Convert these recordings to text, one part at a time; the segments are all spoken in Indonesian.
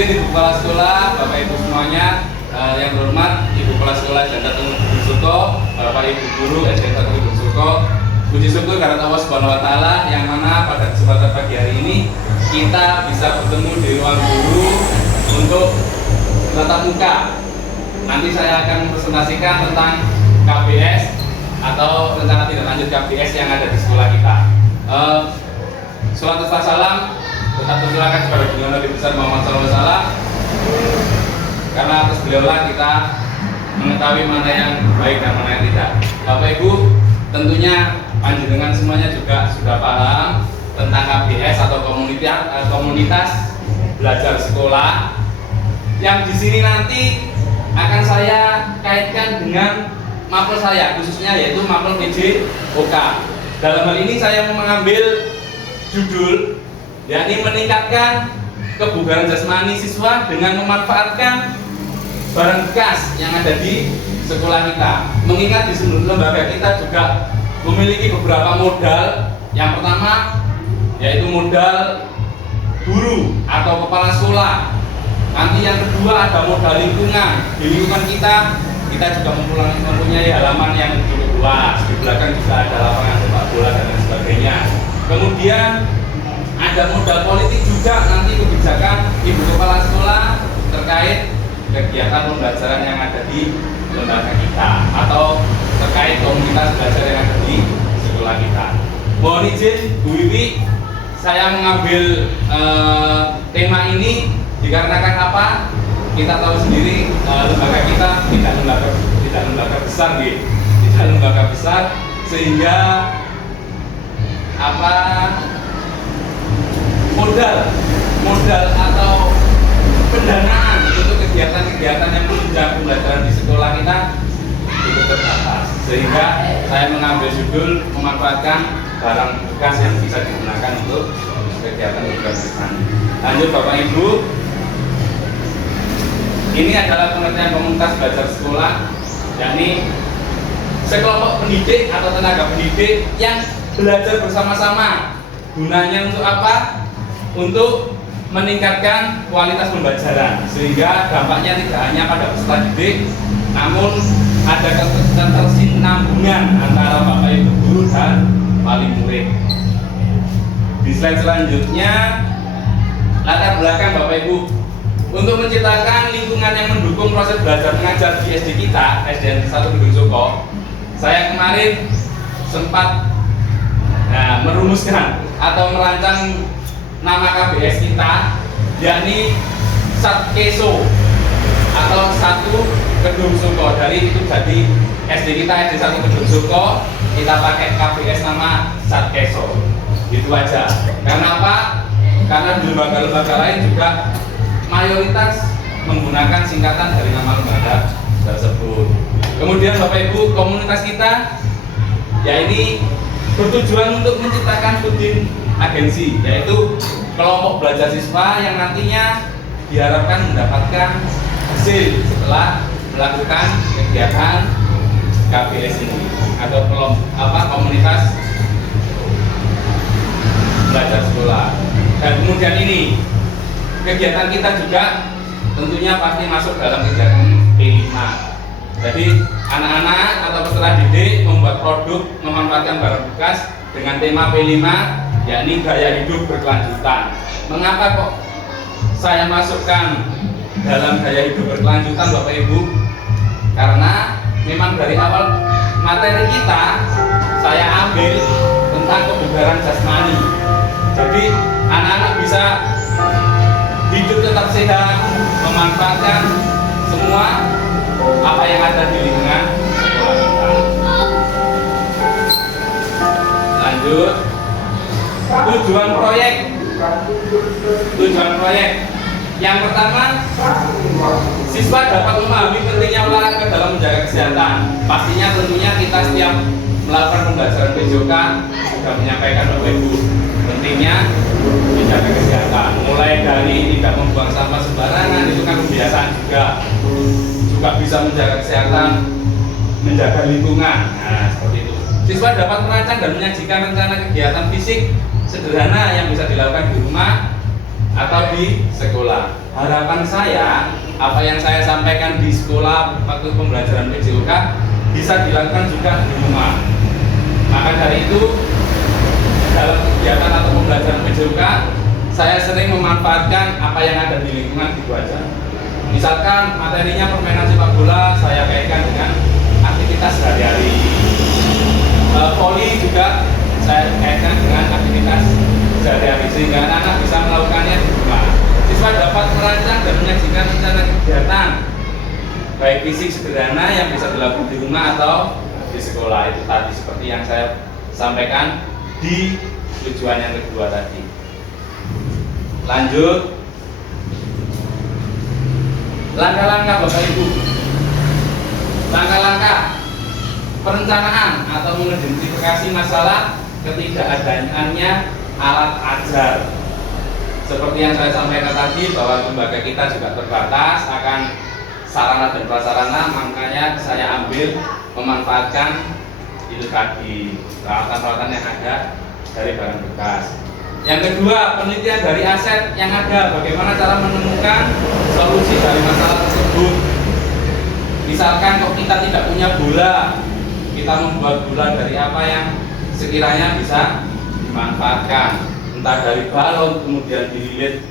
izin Ibu Kepala Sekolah, Bapak Ibu semuanya, yang berhormat Ibu Kepala Sekolah Janda Tengah Suko, Bapak Ibu Guru SD Tengah Suko. Puji syukur karena Allah Subhanahu Wa Taala yang mana pada kesempatan pagi hari ini kita bisa bertemu di ruang guru untuk tatap muka. Nanti saya akan presentasikan tentang KBS atau rencana tindak lanjut KBS yang ada di sekolah kita. Salawat serta salam tetap tersilakan kepada Junjungan Nabi besar Muhammad SAW, karena atas beliaulah kita mengetahui mana yang baik dan mana yang tidak. Bapak Ibu, tentunya panjenengan semuanya juga sudah paham tentang KBS atau komunitas belajar sekolah, yang di sini nanti akan saya kaitkan dengan mapel saya, khususnya yaitu mapel PJOK. Dalam hal ini saya mengambil judul yakni meningkatkan kebugaran jasmani siswa dengan memanfaatkan barang bekas yang ada di sekolah kita. Mengingat di seluruh lembaga kita juga memiliki beberapa modal. Yang pertama yaitu modal guru atau kepala sekolah. Nanti yang kedua ada modal lingkungan. Di lingkungan kita juga mempunyai halaman yang cukup luas. Di belakang bisa ada lapangan sepak bola dan lain sebagainya. Kemudian ada modal politik juga, nanti kebijakan Ibu Kepala Sekolah terkait kegiatan pembelajaran yang ada di lembaga kita atau terkait komunitas belajar yang ada di sekolah kita. Mohon izin Bu Wiwi, saya mengambil tema ini dikarenakan apa? Kita tahu sendiri lembaga kita tidak lembaga besar, tidak lembaga besar, sehingga modal atau pendanaan untuk kegiatan-kegiatan yang menunjang pembelajaran di sekolah kita itu terbatas, sehingga saya mengambil judul memanfaatkan barang bekas yang bisa digunakan untuk kegiatan pembelajaran. Lanjut Bapak Ibu, ini adalah pengertian komunitas belajar sekolah, yakni sekelompok pendidik atau tenaga pendidik yang belajar bersama-sama. Gunanya untuk apa? Untuk meningkatkan kualitas pembelajaran, sehingga dampaknya tidak hanya pada peserta didik, namun ada ketersinambungan antara Bapak Ibu guru dan wali murid. Di slide selanjutnya, latar belakang Bapak Ibu untuk menciptakan lingkungan yang mendukung proses belajar mengajar di SD kita, SDN 1 Gedung Suko. Saya kemarin sempat merumuskan atau merancang nama KBS kita, yakni Satkeso atau 1 Gedung Suko. Dari itu jadi SD kita SD 1 Gedung Suko, kita pakai KBS nama Satkeso. Gitu aja. Karena apa? Karena di lembaga-lembaga lain juga mayoritas menggunakan singkatan dari nama lembaga tersebut. Kemudian Bapak Ibu, komunitas kita ya ini bertujuan untuk menciptakan student agensi, yaitu kelompok belajar siswa yang nantinya diharapkan mendapatkan hasil setelah melakukan kegiatan KBS ini atau komunitas belajar sekolah. Dan kemudian ini kegiatan kita juga tentunya pasti masuk dalam kegiatan P5. Jadi anak-anak atau peserta didik membuat produk memanfaatkan barang bekas dengan tema P5, yakni gaya hidup berkelanjutan. Mengapa kok saya masukkan dalam gaya hidup berkelanjutan Bapak Ibu? Karena memang dari awal materi kita saya ambil tentang kebugaran jasmani. Jadi anak-anak bisa hidup tetap sehat, memanfaatkan semua apa yang ada di lingkungan sekolah kita. Lanjut, tujuan proyek. Yang pertama, siswa dapat memahami pentingnya olahraga dalam menjaga kesehatan. Pastinya tentunya kita setiap melakukan pembelajaran PJOK sudah menyampaikan Bapak Ibu pentingnya menjaga kesehatan. Mulai dari tidak membuang sampah sembarangan, itu kan kebiasaan juga bisa menjaga kesehatan, menjaga lingkungan. Nah, seperti itu. Siswa dapat merancang dan menyajikan rencana kegiatan fisik sederhana yang bisa dilakukan di rumah atau di sekolah. Harapan saya, apa yang saya sampaikan di sekolah waktu pembelajaran PJOK bisa dilakukan juga di rumah. Maka dari itu, dalam kegiatan atau pembelajaran PJOK, saya sering memanfaatkan apa yang ada di lingkungan gitu aja. Misalkan materinya permainan sepak bola, saya kaitkan dengan aktivitas sehari-hari. Voli juga saya kaitkan dengan aktivitas sehari-hari sehingga anak-anak bisa melakukannya di rumah. Siswa dapat merancang dan menyajikan rencana kegiatan baik fisik sederhana yang bisa dilakukan di rumah atau di sekolah. Itu tadi seperti yang saya sampaikan di tujuan yang kedua tadi. Lanjut, langkah-langkah Bapak Ibu, langkah-langkah perencanaan atau mengidentifikasi masalah ketidakadaannya alat ajar. Seperti yang saya sampaikan tadi bahwa lembaga kita juga terbatas akan sarana dan prasarana, makanya saya ambil memanfaatkan itu tadi peralatan-peralatan yang ada dari barang bekas. Yang kedua, penelitian dari aset yang ada, bagaimana cara menemukan solusi dari masalah tersebut. Misalkan kok kita tidak punya bola, kita membuat bola dari apa yang sekiranya bisa dimanfaatkan, entah dari balon kemudian dililit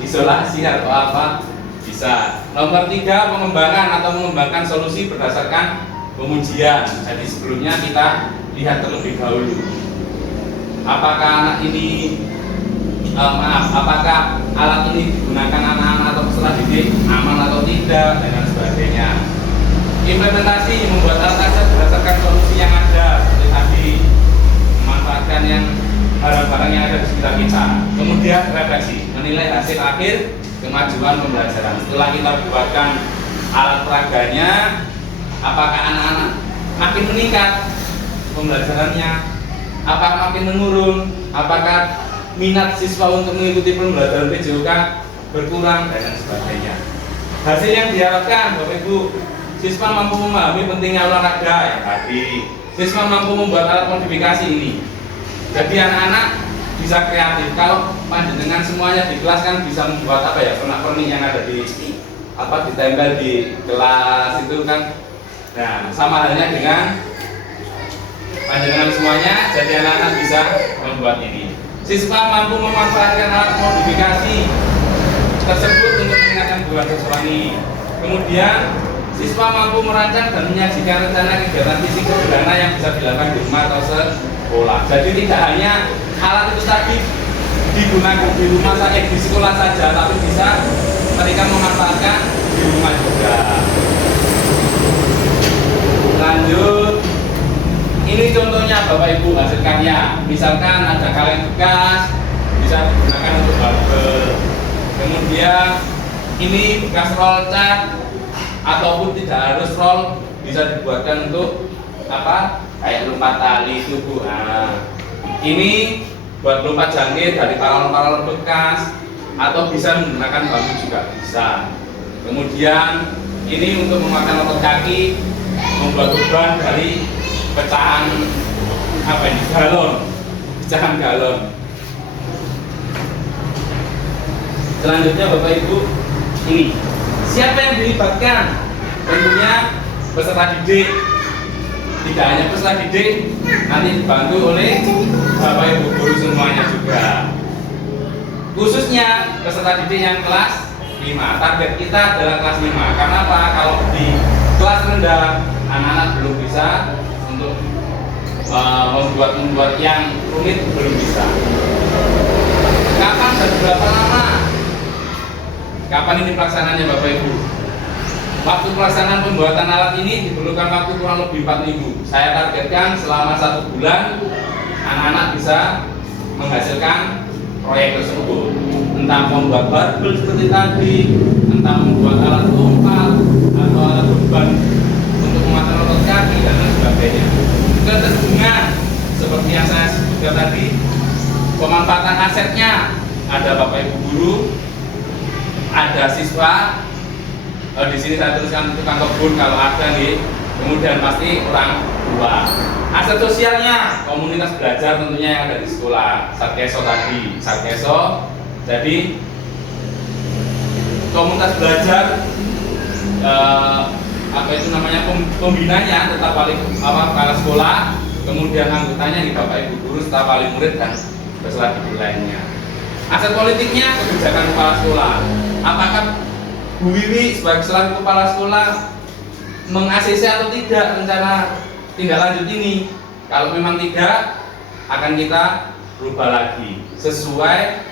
isolasi atau apa, bisa. Nomor 3, mengembangkan solusi berdasarkan pengujian. Jadi sebelumnya kita lihat terlebih dahulu apakah anak ini apakah alat ini digunakan anak-anak atau peserta didik aman atau tidak, dan sebagainya. Implementasi, membuat alat ajar berdasarkan solusi yang ada, seperti tadi memanfaatkan yang barang-barang yang ada di sekitar kita. Kemudian refleksi, menilai hasil akhir kemajuan pembelajaran. Setelah kita buatkan alat peraganya, apakah anak-anak makin meningkat pembelajarannya, apakah makin menurun, apakah minat siswa untuk mengikuti pembelajaran PJOK berkurang, dan sebagainya. Hasil yang diharapkan Bapak Ibu, siswa mampu memahami pentingnya olahraga yang tadi, siswa mampu membuat alat modifikasi ini. Jadi anak-anak bisa kreatif. Kalau panjenengan semuanya di kelas kan bisa membuat pernak-pernik yang ada di ditempel di kelas itu kan. Nah, sama halnya dengan panjenengan semuanya, jadi anak-anak bisa membuat ini. Siswa mampu memanfaatkan alat modifikasi tersebut untuk meningkatkan bulan siswani. Kemudian siswa mampu merancang dan menyajikan rencana kegiatan fisik sederhana yang bisa dilakukan di rumah atau sekolah. Jadi tidak hanya alat itu tadi digunakan di rumah saja, di sekolah saja, tapi bisa mereka memanfaatkan di rumah juga. Lanjut, ini contohnya Bapak Ibu hasil karya. Misalkan ada kaleng bekas, bisa digunakan untuk barbel. Kemudian ini bekas roll cat ataupun tidak harus roll, bisa dibuatkan untuk kayak lompat tali itu Bu. Nah, ini buat lompat jangkit dari paralon-paralon bekas, atau bisa menggunakan bambu juga bisa. Kemudian ini untuk memakan otot kaki, membuat beban dari pecahan galon. Selanjutnya Bapak Ibu, ini siapa yang dilibatkan? Tentunya peserta didik. Tidak hanya peserta didik, nanti dibantu oleh Bapak Ibu guru semuanya juga. Khususnya peserta didik yang kelas 5. Target kita adalah kelas 5. Karena apa? Kalau di kelas rendah anak-anak belum bisa untuk membuat yang rumit, belum bisa. Kapan dan berapa lama? Kapan ini pelaksanaannya Bapak Ibu? Waktu pelaksanaan pembuatan alat ini diperlukan waktu kurang lebih 4 minggu. Saya targetkan selama 1 bulan anak-anak bisa menghasilkan proyek tersebut. Entah membuat barbel seperti tadi, entah membuat alat lompat atau alat beban untuk mematang otot kaki dan lain sebagainya. Keterhubungan seperti yang saya sebutkan tadi, pemanfaatan asetnya, ada Bapak Ibu guru, ada siswa. Di sini saya tuliskan tukang kebun kalau ada nih. Kemudian pasti orang tua. Aset sosialnya, komunitas belajar tentunya yang ada di sekolah. Satkeso tadi, Satkeso Jadi komunitas belajar apa itu namanya pembinanya tetap kepala sekolah, kemudian anggotanya di Bapak Ibu guru, staf wali murid dan peserta didik lainnya. Aset politiknya kebijakan kepala sekolah. Apakah Bu Wiwi sebagai selaku kepala sekolah meng-ACC atau tidak rencana tindak lanjut ini? Kalau memang tidak, akan kita rubah lagi sesuai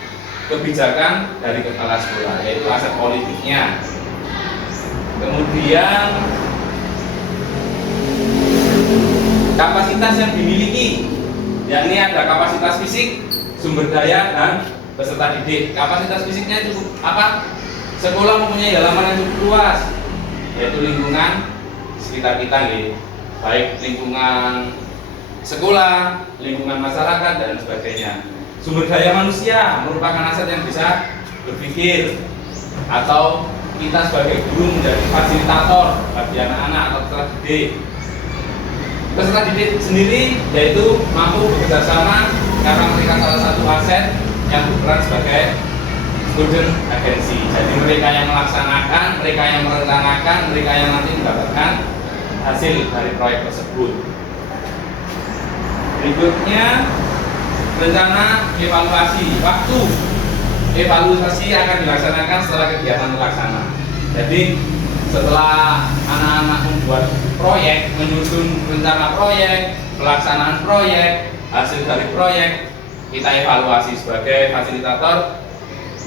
kebijakan dari kepala sekolah, yaitu aset politiknya. Kemudian kapasitas yang dimiliki, yakni ada kapasitas fisik, sumber daya, dan peserta didik. Kapasitas fisiknya cukup apa? Sekolah mempunyai halaman yang cukup luas, yaitu lingkungan sekitar kita, baik lingkungan sekolah, lingkungan masyarakat, dan sebagainya. Sumber daya manusia merupakan aset yang bisa berpikir, atau kita sebagai guru menjadi fasilitator bagi anak-anak atau peserta didik. Peserta didik sendiri yaitu mampu bekerja sama karena mereka salah satu aset yang berperan sebagai student agency. Jadi mereka yang melaksanakan, mereka yang merencanakan, mereka yang nanti mendapatkan hasil dari proyek tersebut. Berikutnya rencana evaluasi. Waktu evaluasi akan dilaksanakan setelah kegiatan terlaksana. Jadi setelah anak-anak membuat proyek, menyusun rencana proyek, pelaksanaan proyek, hasil dari proyek, kita evaluasi sebagai fasilitator.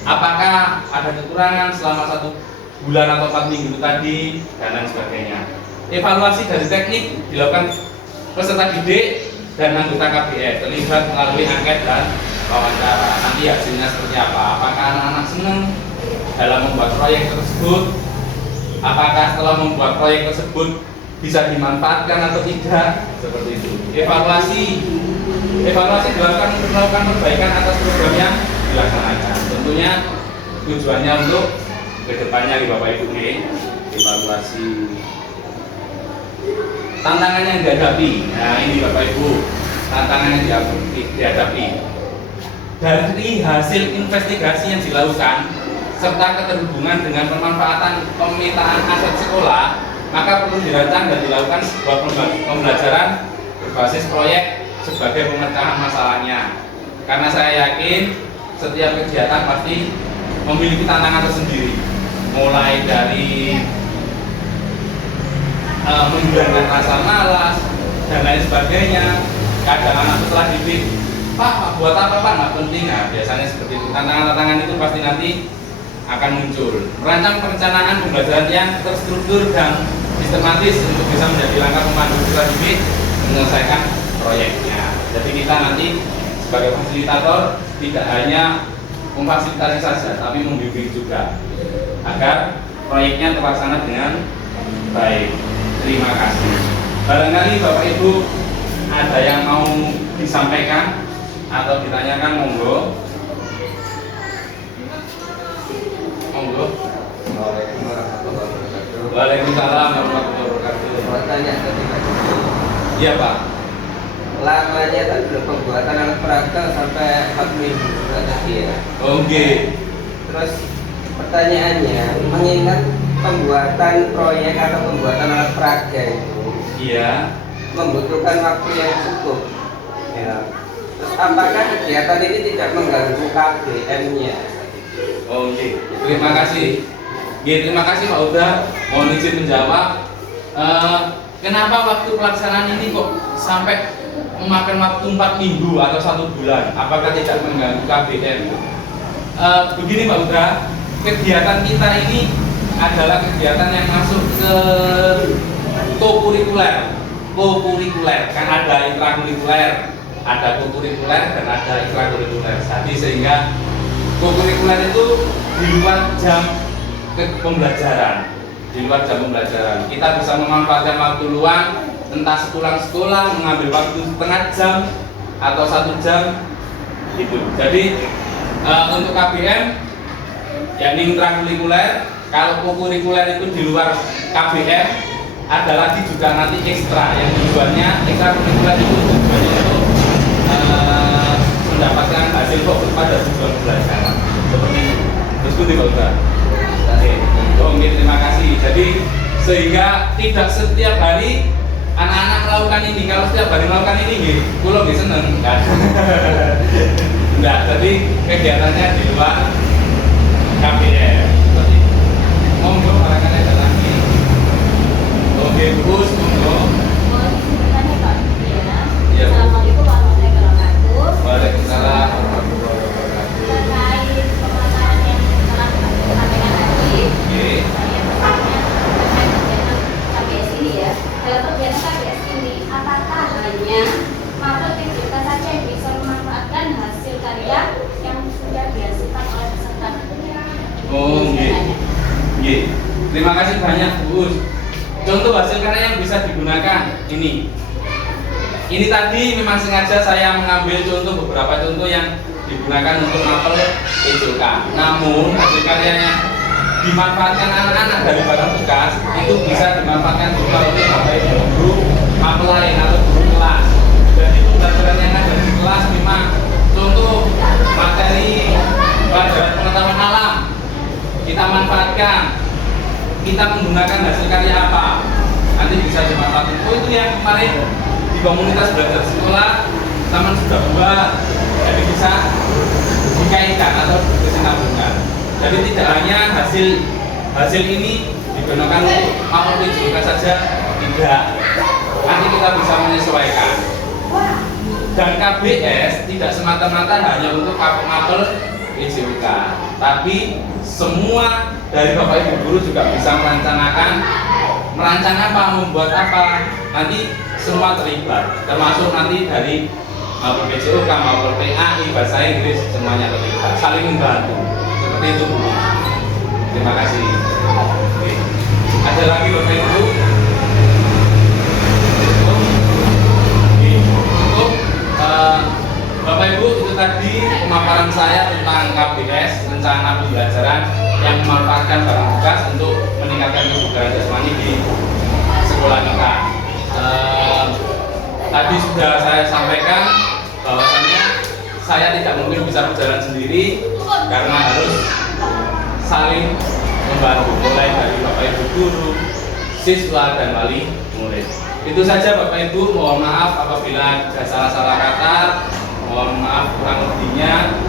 Apakah ada kekurangan selama 1 bulan atau 4 minggu tadi, dan lain sebagainya. Evaluasi dari teknik dilakukan peserta didik dan anggota KBS, terlibat melalui angket dan wawancara. Nanti hasilnya seperti apa? Apakah anak-anak senang dalam membuat proyek tersebut? Apakah setelah membuat proyek tersebut bisa dimanfaatkan atau tidak? Seperti itu. Evaluasi melakukan perbaikan atas program yang dilaksanakan. Tentunya tujuannya untuk kedepannya Bapak Ibu, evaluasi. Tantangan yang dihadapi. Nah ini Bapak Ibu, tantangan yang dihadapi. Dari hasil investigasi yang dilakukan serta keterhubungan dengan pemetaan aset sekolah, maka perlu dirancang dan dilakukan sebuah pembelajaran berbasis proyek sebagai pemecahan masalahnya. Karena saya yakin setiap kegiatan pasti memiliki tantangan tersendiri, mulai dari menghilangkan rasa malas dan lain sebagainya. Kadang anak setelah didik, Pak buat apa Pak? Nggak penting. Nah, biasanya seperti itu. Tantangan-tantangan itu pasti nanti akan muncul. Merancang perencanaan pembelajaran yang terstruktur dan sistematis untuk bisa menjadi langkah pemandu peserta didik menyelesaikan proyeknya. Jadi kita nanti sebagai fasilitator tidak hanya memfasilitasi saja, tapi membimbing juga agar proyeknya terlaksana dengan baik. Terima kasih. Barangkali Bapak Ibu ada yang mau disampaikan atau ditanyakan, monggo. Monggo. Waalaikumsalam warahmatullahi wabarakatuh. Mau tanya tadi Pak. Iya Pak. Lamanya kan belum pembuatan alat peraga sampai 4 minggu tadi ya. Oke. Terus pertanyaannya, mengingat pembuatan proyek atau pembuatan alat peraga itu Iya. membutuhkan waktu yang cukup. Ya. Terus apakah kegiatan ini tidak mengganggu KBM-nya? Oke. Terima kasih. Oke, terima kasih Pak Uda. Mohon izin menjawab. Kenapa waktu pelaksanaan ini kok sampai memakan waktu 4 minggu atau 1 bulan? Apakah tidak mengganggu KBM? Begini Pak Uda, kegiatan kita ini adalah kegiatan yang masuk ke kokurikuler. Kan ada intrakurikuler, ada kokurikuler, dan ada intrakurikuler. Jadi sehingga kokurikuler itu di luar jam pembelajaran. Kita bisa memanfaatkan waktu luang, entah sepulang sekolah mengambil waktu setengah jam atau 1 jam gitu. Jadi untuk KBM yakni intrakurikuler, kalau kokurikuler itu di luar KBM, ada lagi juga nanti ekstra yang tujuannya ekstrakurikuler itu tujuannya untuk mendapatkan hasil fokus pada tujuan belajar. Seperti nih Pak Ustaz. Oke, oke, terima kasih. Jadi sehingga tidak setiap hari anak-anak melakukan ini. Kalau setiap hari melakukan ini, pulau lebih seneng kan? Enggak, jadi kegiatannya di luar KBM. Seperti itu. Monggo barangkali ada lagi. Oke, Gus, monggo. Iya. Assalamualaikum warahmatullahi wabarakatuh. Waalaikumsalam warahmatullahi wabarakatuh. Terkait pemaparan yang telah disampaikan tadi, Oke. saya bertanya terkait kegiatan KBS ini ya. Dalam kegiatan KBS ini, apakah hanya mapel PJK saja yang bisa memanfaatkan hasil karya yang sudah dihasilkan oleh peserta? Oh, nggih. Terima kasih banyak, Gus. Contoh hasil karya yang bisa digunakan ini. Ini tadi memang sengaja saya mengambil contoh beberapa contoh yang digunakan untuk mapel PJK. Namun hasil karyanya dimanfaatkan anak-anak dari barang bekas itu bisa dimanfaatkan juga oleh bapak ibu guru mapel lain atau guru kelas. Jadi pembelajaran yang ada di kelas memang contoh materi pelajaran pengetahuan alam kita manfaatkan. Kita menggunakan hasil karya apa? Nanti bisa dimanfaatkan. Oh itu yang kemarin di komunitas belajar sekolah taman sudah buat, jadi bisa dikaitkan atau disinambungkan. Jadi tidak hanya hasil ini digunakan untuk mapel PJK saja, tidak. Nanti kita bisa menyesuaikan. Dan KBS tidak semata-mata hanya untuk mapel PJK, tapi semua dari Bapak Ibu guru juga bisa merancang apa, membuat apa, nanti semua terlibat, termasuk nanti dari mapel PJOK, mapel PAI, bahasa Inggris, semuanya terlibat, saling membantu, seperti itu Bu. Terima kasih. Oke. Ada lagi Bapak Ibu? Cukup. Bapak Ibu, itu tadi pemaparan saya tentang KBS, rencana pembelajaran yang memanfaatkan barang bekas untuk meningkatkan kebugaran jasmani di sekolah kita. Tadi sudah saya sampaikan bahwasannya saya tidak mungkin bisa berjalan sendiri karena harus saling membantu mulai dari Bapak Ibu guru, siswa dan wali murid. Itu saja Bapak Ibu, mohon maaf apabila ada salah-salah kata, mohon maaf kurang lebihnya.